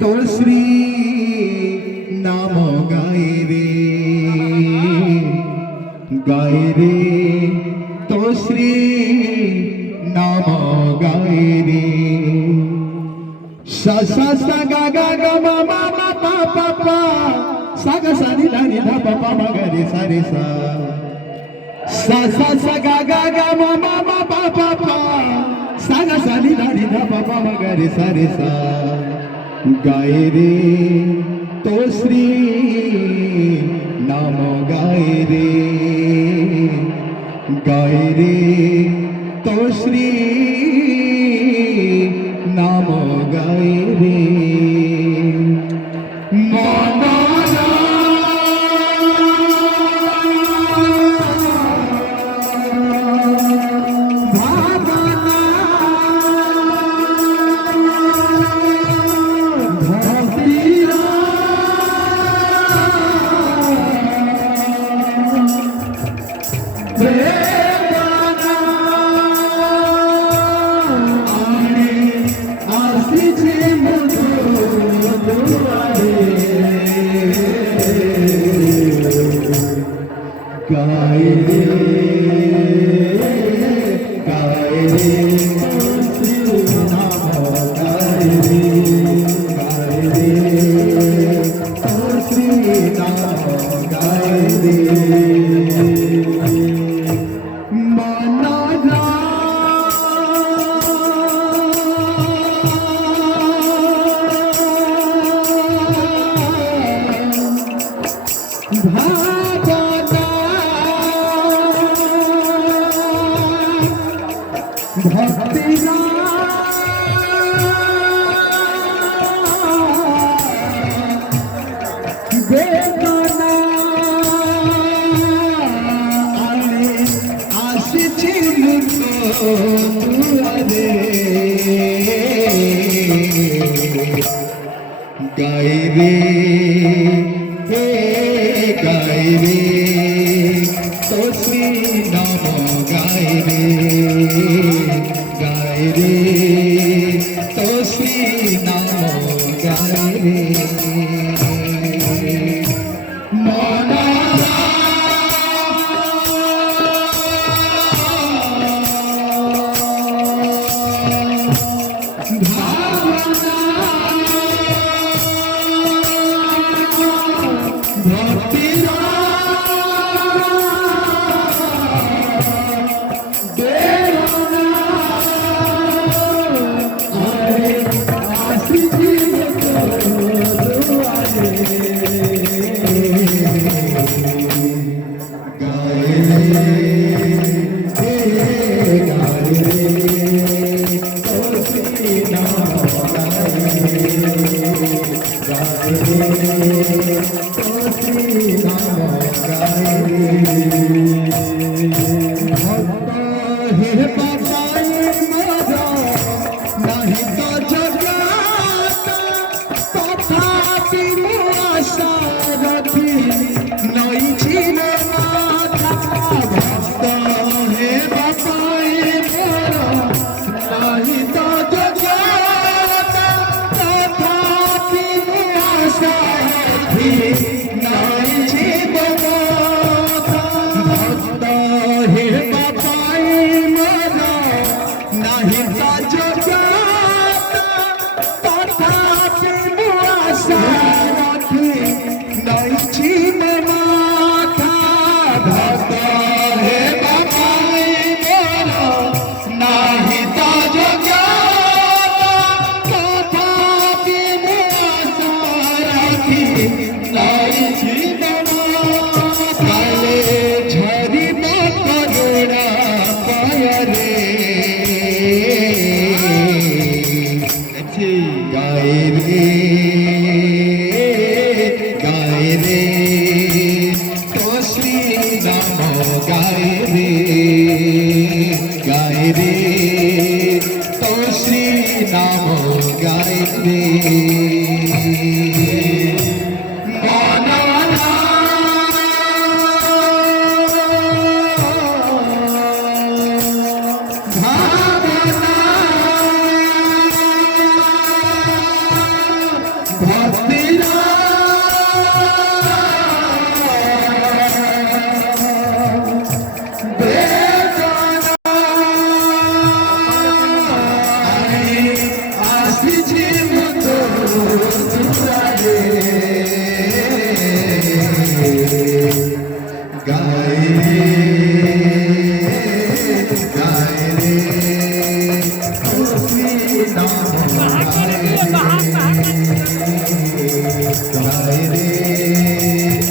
তোর শ্রী নাম গাই রে, গাই রে তোর শ্রী নাম গাই রে। সা সা সা গা গা গা মা মা মা পা পা পা, সা গা সা নি লা নি ধা পা পা মা গা রে সা রে সা। সা সা সা গা গা গা মা মা মা পা পা পা, সা গা সা নি লা নি ধা পা পা মা গা রে সা রে সা। গাই রে তো শ্রী নাম গাই রে, গাই রে তো শ্রী নাম গাই রে। গাই রে গাই রে নাম গাই রে, গাই রে তোর শ্রী নাম গাই রে। ভক্তিরা বেদনা আমি আসছি দুয়ারে, গাই রে গাই রে তো শ্রী নাম গাই রে, গাই রে তো শ্রী নাম গাই রে। ভক্তিরা रे